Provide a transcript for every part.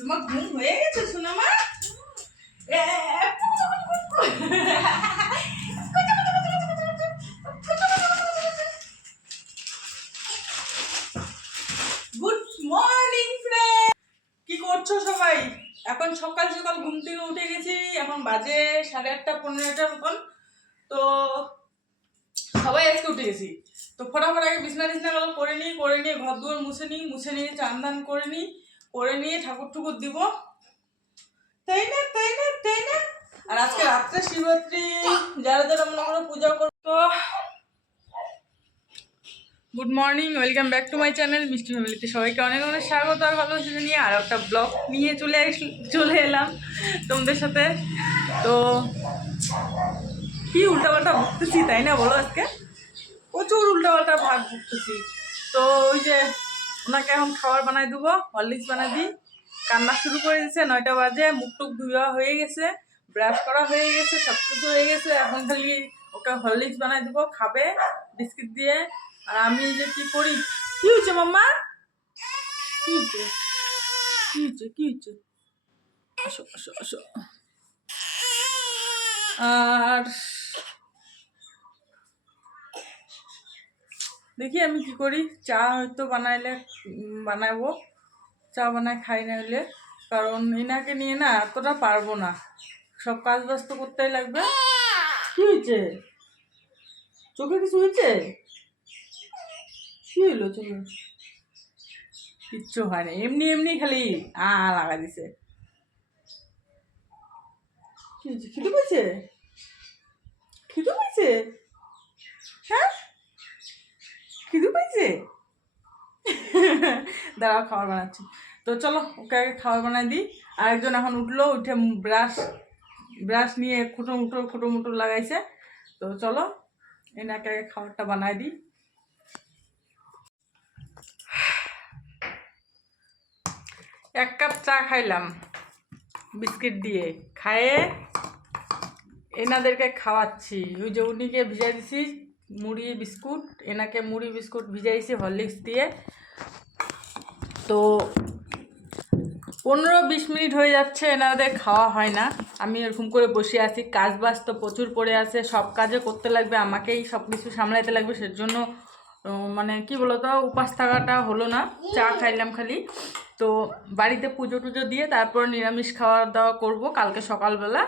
তোমার ঘুম হয়ে গেছে, সোনামা? গুড মর্নিং ফ্রেন্ড কি করছ সবাই? এখন সকাল সকাল ঘুম থেকে উঠে গেছি, এখন বাজে সাড়ে আটটা পনেরোটার মতন। তো সবাই আজকে উঠে গেছি। তো ফটাফট আগে বিছনা টিছনাগুলো করে নিই, করে নিয়ে ঘর দুয়ার মুছে নিই, মুছে নিয়ে চান করে নিই। করে নিয়ে ঠাকুর ঠুকুর দিব। তাই না তাই না তাই না? আর আজকে রাত্রে শিবরাত্রি, যারা যারা মনে করো পূজা করতো। Good morning welcome back to my channel মিষ্টি ফ্যামিলিতে সবাইকে অনেক অনেক স্বাগত আর ভালোবাসা নিয়ে আর একটা ব্লগ নিয়ে চলে চলে এলাম তোমাদের সাথে। তো কি উল্টাপাল্টা ভুগতেছি তাই না বলো আজকে? প্রচুর উল্টাপাল্টা ভাগ ভুগতেছি তো ওই যে ওনাকে এখন খাবার বানাই দেবো, হরলিক্স বানাই দিই। কান্না শুরু করে দিয়েছে নয়টা বাজে মুখ টুক ধুয়া হয়ে গেছে, ব্রাশ করা হয়ে গেছে সব কিছু হয়ে গেছে। এখন খালি ওকে হরলিক্স বানাই দেবো, খাবে, বিস্কিট দিয়ে। আর আমি যে কি করি? কি হয়েছে মাম্মা? কি হয়েছে? কি হয়েছে? কি হয়েছে? আসো আসো আসো। আর দেখি আমি কি করি, চা হয়তো বানাইলে বানাবো। চা বানায় খাই না হলে, কারণ এনাকে নিয়ে না এতটা পারব না। সব কাজ বাজ তো করতেই লাগবে। কি হয়েছে? চোখে কিছু হয়েছে? কি হইল চোখে? কিচ্ছু হয় না। এমনি এমনি খালি আ লাগা দিছে। কি হয়েছে? খিদে পেয়েছে খিদে পেয়েছে হ্যাঁ? খিদে পেয়েছে দাঁড়াও, খাবার বানাচ্ছি। তো চলো, ওকে আগে খাবার বানাই দিই। আরেকজন এখন উঠল, উঠে ব্রাশ ব্রাশ নিয়ে খুঁটো মুটো খুঁটো মুটো লাগাইছে। তো চলো, এনাকে আগে খাবারটা বানাই দিই। এক কাপ চা খাইলাম, বিস্কিট দিয়ে। খায়ে এনাদেরকে খাওয়াচ্ছি। ওই যে উনিকে ভিজাই দিছি মুড়ি বিস্কুট, এনাকে মুড়ি বিস্কুট ভিজাইছি হরলিক্স দিয়ে। তো পনেরো বিশ মিনিট হয়ে যাচ্ছে, এনাদের খাওয়া হয় না। আমি এরকম করে বসে আছি, কাজ বাজ তো প্রচুর পড়ে আছে, সব কাজে করতে লাগবে, আমাকেই সব কিছু সামলাইতে লাগবে, সেজন্য জন্য মানে কি বলতো, উপাস থাকাটা হলো না, চা খাইলাম খালি। তো বাড়িতে পুজো টুজো দিয়ে তারপর নিরামিষ খাওয়া দাওয়া করব, কালকে সকালবেলা।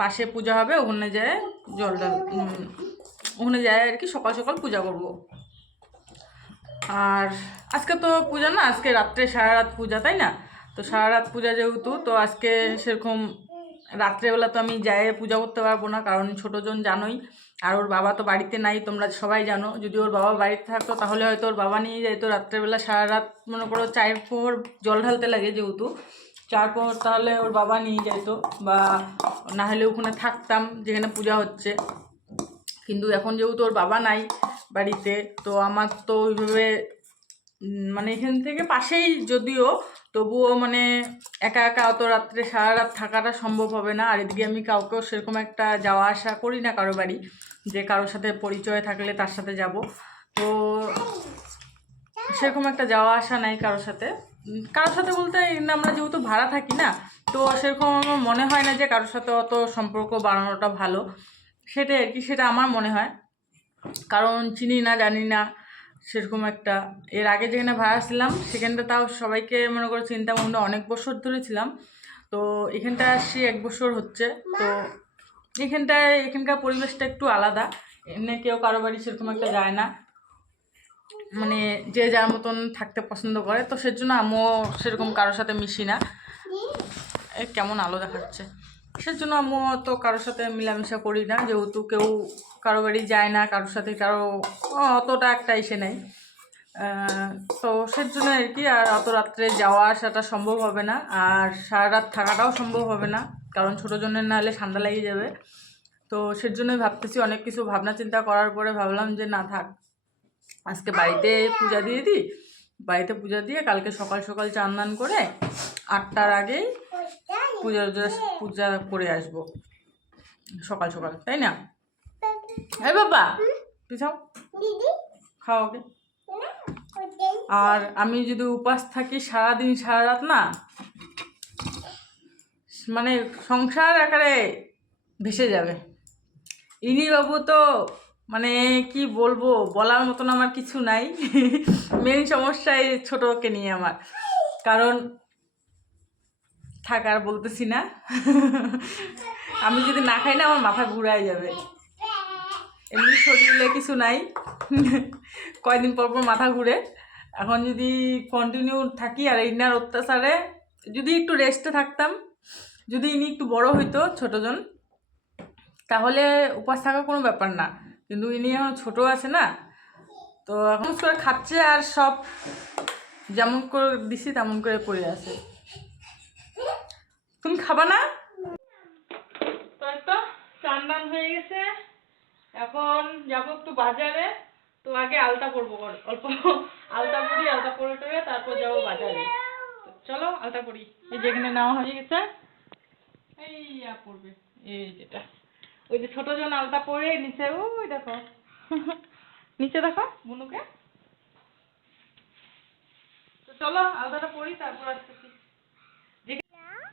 পাশে পূজা হবে, ওখানে যায় জল ওখানে যায় আর কি সকাল সকাল পূজা করব। আর আজকে তো পূজা না, আজকে রাত্রে সারা রাত পূজা, তাই না? তো সারা রাত পূজা যেহেতু, তো আজকে সেরকম রাত্রেবেলা তো আমি যাই পূজা করতে পারব না, কারণ ছোটোজন জানোই, আর ওর বাবা তো বাড়িতে নাই, তোমরা সবাই জানো, যদি ওর বাবা বাড়িতে থাকতো তাহলে হয়তো ওর বাবা নিয়ে যাইতো রাত্রেবেলা সারা রাত, মনে করো চায়ের পোহর জল ঢালতে লাগে যেহেতু চার পোহর তাহলে ওর বাবা নিয়ে যেত বা না হলে ওখানে থাকতাম, যেখানে পূজা হচ্ছে। কিন্তু এখন যেহেতু ওর বাবা নাই বাড়িতে, তো আমার তো ওইভাবে মানে এখান থেকে পাশেই যদিও, তবুও মানে একা একা অত রাত্রে সারা রাত থাকাটা সম্ভব হবে না। আর এদিকে আমি কাউকেও সেরকম একটা যাওয়া আসা করি না কারও বাড়ি, যে কারোর সাথে পরিচয় থাকলে তার সাথে যাব। তো সেরকম একটা যাওয়া আসা নাই কারোর সাথে। কারোর সাথে বলতে আমরা যেহেতু ভাড়া থাকি না, তো সেরকম আমার মনে হয় না যে কারোর সাথে অত সম্পর্ক বাড়ানোটা ভালো। সেটাই আর কি, সেটা আমার মনে হয়। কারণ চিনি না, জানি না, সেরকম একটা। এর আগে যেখানে ভাড়া ছিলাম, সেখানটা তাও সবাইকে মনে করো চিন্তা ভাবনা অনেক বছর ধরে ছিলাম। তো এখানটায় আসছি এক বছর হচ্ছে, তো এখানটায়, এখানকার পরিবেশটা একটু আলাদা। এমনি কেউ কারও বাড়ি সেরকম একটা যায় না। মানে যে যার মতন থাকতে পছন্দ করে তো সেজন্য আমিও সেরকম কারোর সাথে মিশি না। কেমন আলো দেখাচ্ছে। সেজন্য আমিও তো কারোর সাথে মিলামিশা করি না যেহেতু কেউ কারও বাড়ি যায় না কারোর সাথে কারও অতটা একটা এসে আহ, তো সেজন্য আর কি আর অত রাত্রে যাওয়া আসাটা সম্ভব হবে না আর সারা রাত থাকাটাও সম্ভব হবে না কারণ ছোটো জনের না হলে ঠান্ডা লেগে যাবে। তো সেজন্যই ভাবতেছি অনেক কিছু ভাবনা চিন্তা করার পরে ভাবলাম যে না থাক আজকে বাড়িতে পূজা দিয়ে দিই বাড়িতে পূজা দিয়ে কালকে সকাল সকাল চান দান করে আটটার আগেই পূজা টুজা- পূজা করে আসব। সকাল সকাল তাই না? এই বাবা পিছাও খাও। ওকে। আর আমি যদি উপাস থাকি সারাদিন সারা রাত না মানে সংসার একারে ভেসে যাবে। ইনি বাবু তো মানে কি বলব, বলার মতন আমার কিছু নাই। মেন সমস্যা এই ছোটোকে নিয়ে আমার। কারণ থাক, আর বলতেছি না। আমি যদি না খাই না, আমার মাথা ঘুরাই যাবে। এমনি শরীরে কিছু নাই। কয়দিন পর পর মাথা ঘুরে। এখন যদি কন্টিনিউ থাকি আর ইনার অত্যাচারে, যদি একটু রেস্টে থাকতাম, যদি ইনি একটু বড় হইতো ছোটজন তাহলে উপাস থাকা কোনো ব্যাপার না। কিন্তু ইনি এখন ছোটো আছে না? তো এখন করে খাচ্ছে আর সব যেমন করে দিছি তেমন করে পড়ে আছে। তুমি খাবা না? তো চান দান হয়ে গেছে। এখন যাব একটু বাজারে। তো আগে আলতা পরবো, অল্প আলতা পরি, আলতা পরে টরে, তারপর যাব বাজারে। চলো আলতা পরি। এই যেখানে নেওয়া হয়ে গেছে। এই ইয়া পড়বে এই যেটা। ওই যে ছোট জন আলতা পরে নিচে ওই দেখো। নিচে দেখো বুনুকে তো চলো, আলতাটা পরি, তারপর আসতেছি।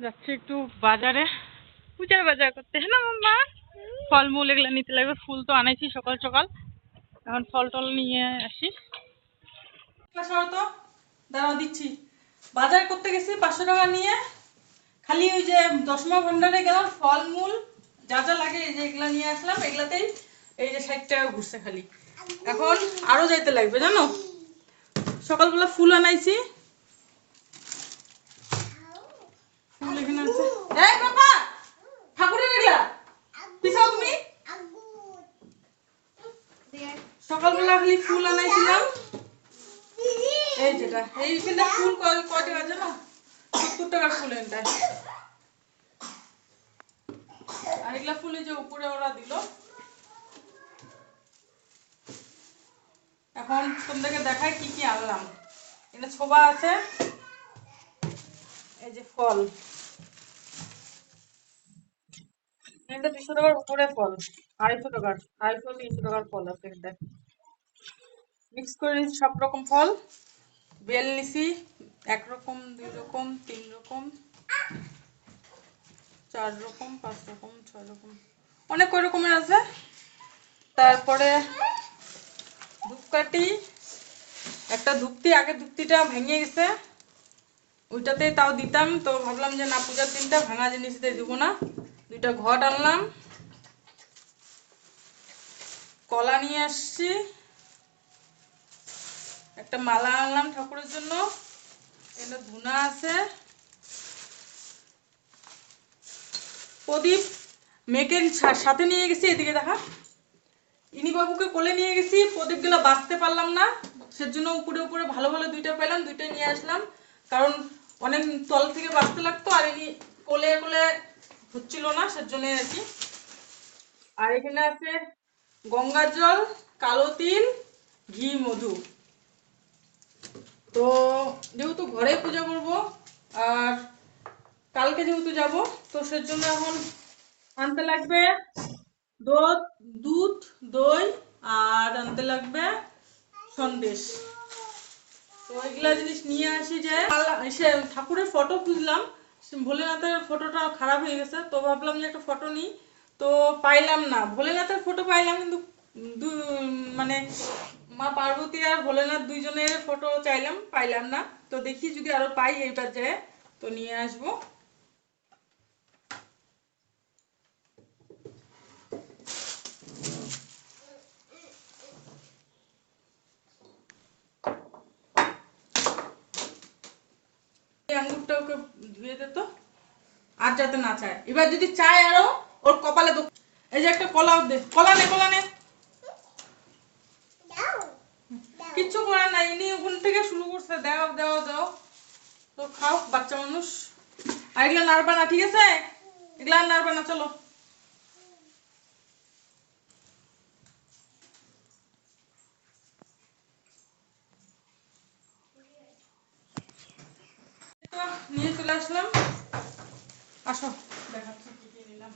যাচ্ছি একটু বাজারে। পূজার বাজার করতে। হ্যাঁ না মাম্মা। ফলমূল এগুলো নিতে লাগবে, ফুল তো আনাইছি সকাল সকাল। এখন ফল টল নিয়ে আসি। তো, দাঁড়াও, দিচ্ছি। বাজার করতে গেছি পাঁচশো টাকা নিয়ে। খালি ওই যে দশমা ভান্ডারে গেলাম, ফলমূল যা যা লাগে এই যে এগুলা নিয়ে আসলাম, এগুলাতেই এই যে ষাট টাকা ঘুরছে খালি। এখন আরও যাইতে লাগবে, জানো? সকালবেলা ফুল আনাইছি। সকালবেলা খালি ফুল আনাইছিলাম। এই যেটা ফুল কয় টাকা জানো? সত্তর টাকার ফুল এটা আর এগুলা ফুল যে উপরে ওরা দিল। এখন তোমাদেরকে দেখাই কি কি আনলাম। এখানে ছোবা আছে, এই যে ফল। এটা দুশো টাকার উপরে ফল, আড়াইশো টাকার, আড়াইশো তিনশো টাকার ফল আছে এটা মিক্স করে সব রকম ফল। বেল নিছি এক রকম দুই রকম তিন রকম চার রকম, পাঁচ রকম, ছয় রকম। অনেক কয় রকমের আছে। তারপরে ধূপকাঠি, একটা ধূপতি, আগে ধূপতিটা ভেঙে গেছে। ওইটাতেই তাও দিতাম, তো ভাবলাম যে না, পূজার দিনটা ভাঙা জিনিস দিয়ে দিব না। দুইটা ঘট আনলাম। কলা নিয়ে আসছি। একটা মালা আনলাম ঠাকুরের জন্য। এটা ধুনা আছে। প্রদীপ মেয়েকে সাথে নিয়ে গেছি, এদিকে দেখা। ইনি বাবুকে কোলে নিয়ে গেছি, প্রদীপগুলো বাঁচতে পারলাম না। সেজন্য উপরে উপরে ভালো ভালো দুইটা পেলাম দুইটা নিয়ে আসলাম। কারণ অনেক তল থেকে বাঁচতে লাগতো, আর ইনি কোলে কোলে হচ্ছিল না সেজন্য আর কি। আর এখানে আছে গঙ্গার জল, কালো তিল, ঘি, মধু। তো যেহেতু ঘরে পূজা করব কালকে যেহেতু যাব, তো সেজন্য এখন আনতে লাগবে দুধ দুধ, দই আর আনতে লাগবে সন্দেশ। তো এগুলা জিনিস নিয়ে আসি যে সে ঠাকুরের ফটো খুঁজলাম ভোলেনাথের ফটোটা খারাপ হয়ে গেছে, তো ভাবলাম যে একটা ফটো নিই। তো পাইলাম না, ভোলেনাথের ফটো পাইলাম কিন্তু মানে মা পার্বতী আর ভোলেনাথ দুইজনের ফটো চাইলাম, পাইলাম না। তো দেখি যদি আরও পাই এইবার যায় তো নিয়ে আসব এই আঙ্গুরটা ওকে ধুয়ে দে তো আর যাতে না চায়। এবার যদি চায় আরও ওর কপালে এই যে একটা কলা দে। কলা নে কলা নে। কিচ্ছু করার নাই। ইনি ওখান থেকে শুরু করছে। দাও দাও দাও। তো খাও বাচ্চা মানুষ। আর এগুলো নাড়বা না ঠিক আছে? এগুলো আর নাড়বা না চলো তো নিয়ে চলে আসলাম আসো দেখাচ্ছি কি কি নিলাম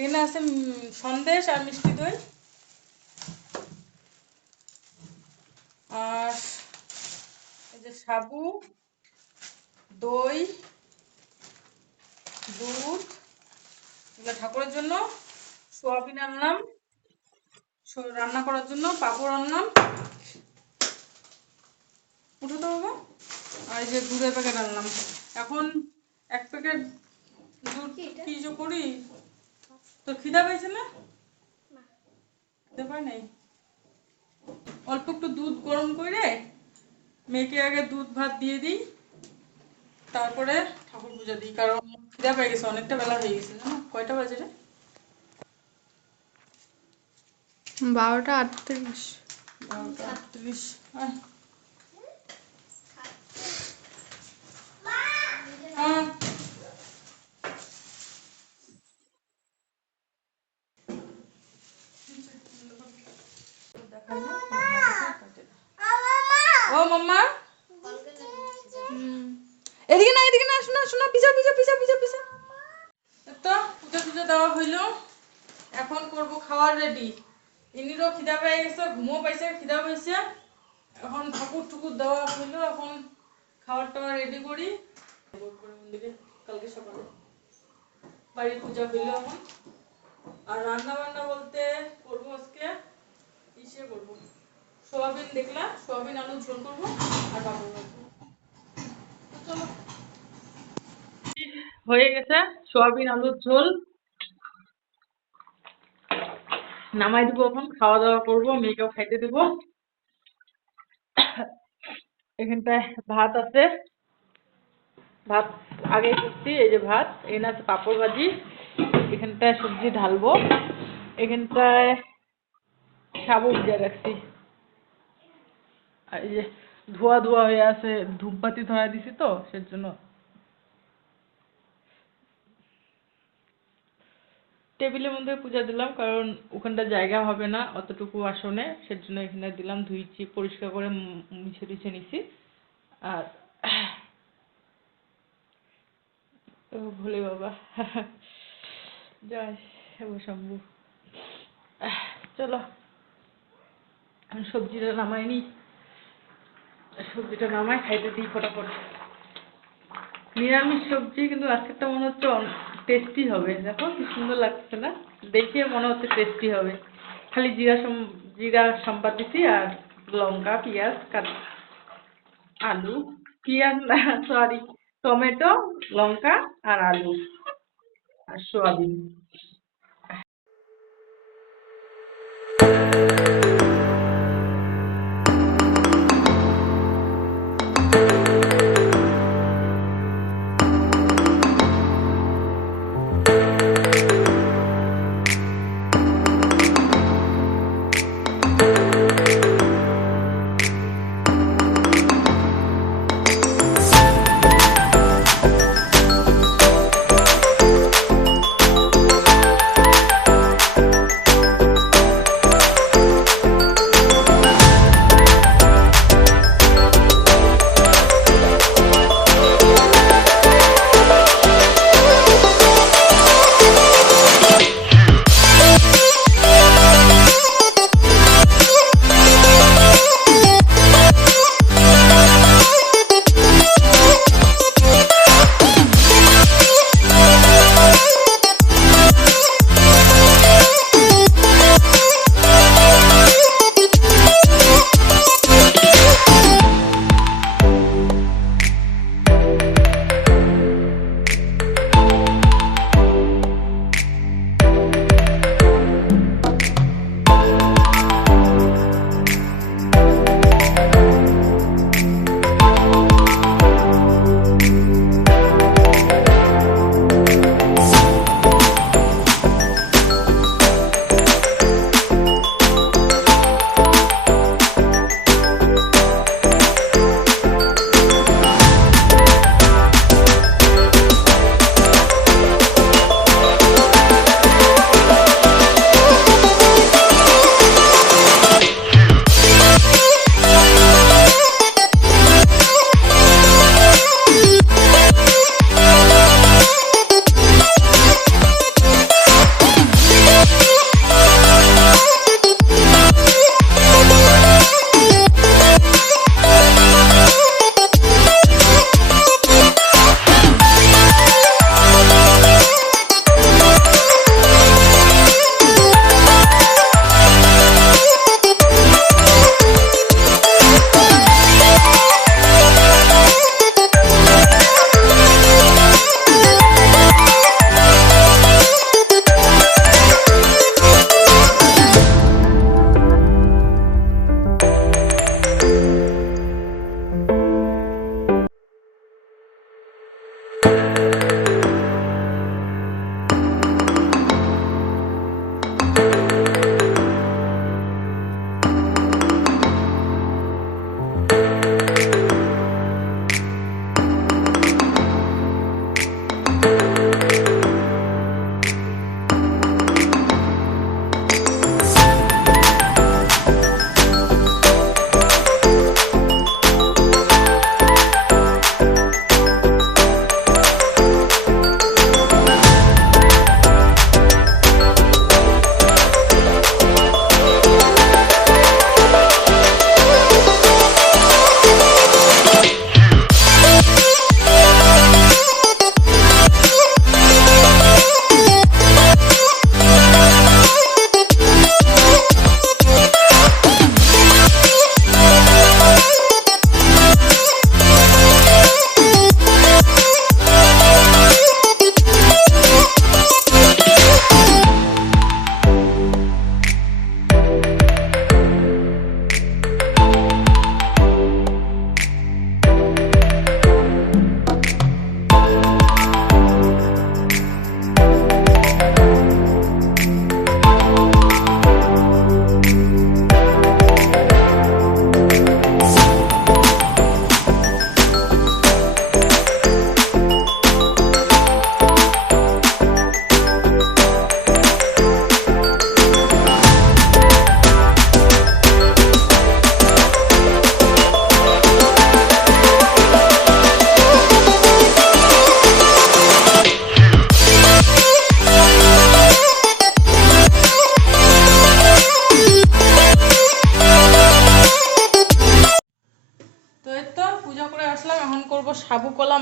এখানে আছে সন্দেশ আর মিষ্টি দই। আর এই যে সাবু দই দুধ এগুলো ঠাকুরের জন্য। সোয়াবিন আনলাম রান্না করার জন্য পাঁপড় আনলাম। উঠো তো বাবা। আর এই যে দুধের প্যাকেট আনলাম। এখন এক প্যাকেট দুধ কি যে করি? তোর খিদা পেয়েছে না? নাই? অল্প একটু দুধ গরম করে মেয়েকে আগে দুধ ভাত দিয়ে দিই তারপরে ঠাকুর পূজা দিই কারণ খিদা পেয়ে গেছে অনেকটা বেলা হয়ে গেছে জানো? কয়টা বাজে রে? বারোটা আটত্রিশ। বারোটা আটত্রিশ। মাম্মা এদিকে না এদিকে না শোনা শোনা পিছা পিছা পিছা পিছা পিছা তো পূজা টুজা দেওয়া হইল। এখন করব খাওয়ার রেডি ইনিরও খিদা পেয়ে গেছে ঘুমও পাইছে খিদা পাইছে। এখন ঠাকুর টুকুর দেওয়া হইল এখন খাবার টাবার রেডি করি। কালকে সকালে। বাড়ির পূজা হইল এখন। আর রান্না বান্না বলতে করব আজকে ইসে করব? সোয়াবিন দেখলা সোয়াবিন, আলু, ঝোল করব, আর তো চলো। হয়ে গেছে, সোয়াবিন আলুর ঝোল। নামাই দিব এখন খাওয়া দাওয়া করব মেয়েকেও খাইতে দিব। এখানটায় ভাত আছে। ভাত আগে করছি, এই যে ভাত, এখানে আছে পাঁপড় ভাজি। এখানটায় সবজি ঢালবো। এখানটায় সাবু ভিজা রাখছি। আর এই যে ধোয়া ধোয়া হয়ে আছে, ধূপবাতি ধরা দিছি তো, সেজন্য। টেবিলের মধ্যে পূজা দিলাম, কারণ ওখানটা জায়গা হবে না, অতটুকু আসনে, সেজন্য এখানে দিলাম ধুইছি পরিষ্কার করে মুছে টুছে নিছি। আর ভোলে বাবা, জয় শম্ভু। চলো সবজিটা নামাই নি। সবজিটা নামাই খাইতে দিই ফটাফট। নিরামিষ সবজি কিন্তু আজকেরটা মনে হচ্ছে টেস্টি হবে। দেখো কি সুন্দর লাগছে না? দেখে মনে হচ্ছে টেস্টি হবে। খালি জিরা সম জিরা সম্বাদ দিছি আর লঙ্কা, পেঁয়াজ কাট আলু, পেঁয়াজ না সরি টমেটো, লঙ্কা আর আলু আর সোয়াবিন।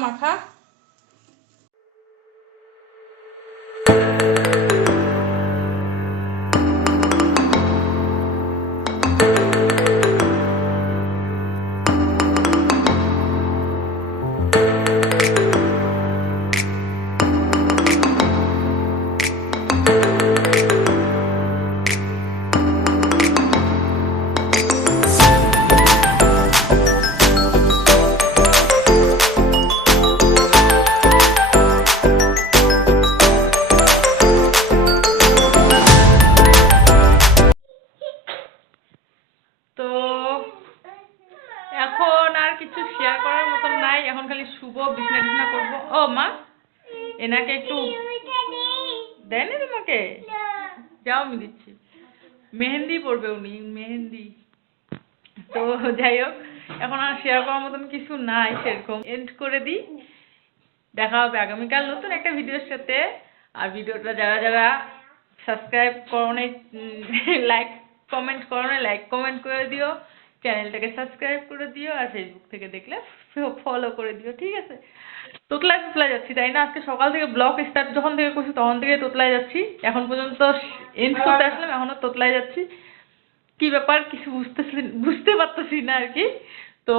কলা মাখা আমি দিচ্ছি। মেহেন্দি পরবে উনি, মেহেন্দি। তো যাই হোক, এখন আর শেয়ার করার মতন কিছু নাই সেরকম। এন্ড করে দিই। দেখা হবে আগামীকাল নতুন একটা ভিডিওর সাথে। আর ভিডিওটা যারা যারা সাবস্ক্রাইব করো লাইক কমেন্ট করো লাইক কমেন্ট করে দিও। চ্যানেলটাকে সাবস্ক্রাইব করে দিও আর ফেসবুক থেকে দেখলে ফলো করে দিও, ঠিক আছে? তোতলায় তোতলায় যাচ্ছি, তাই না? আজকে সকাল থেকে ব্লগ স্টার্ট যখন থেকে করছি তখন থেকে তোতলায় যাচ্ছি। এখন পর্যন্ত এন্ড করতে আসলাম এখনও তোতলায় যাচ্ছি। কি ব্যাপার, কিছু বুঝতেছি, বুঝতে পারতেছি না আর কি। তো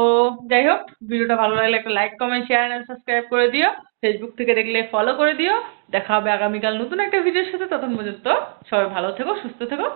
যাই হোক, ভিডিওটা ভালো লাগলে একটা like comment share and subscribe করে দিও। ফেসবুক থেকে দেখলে ফলো করে দিও। দেখা হবে আগামীকাল নতুন একটা ভিডিওর সাথে। তখন পর্যন্ত সবাই ভালো থেকো, সুস্থ থেকো।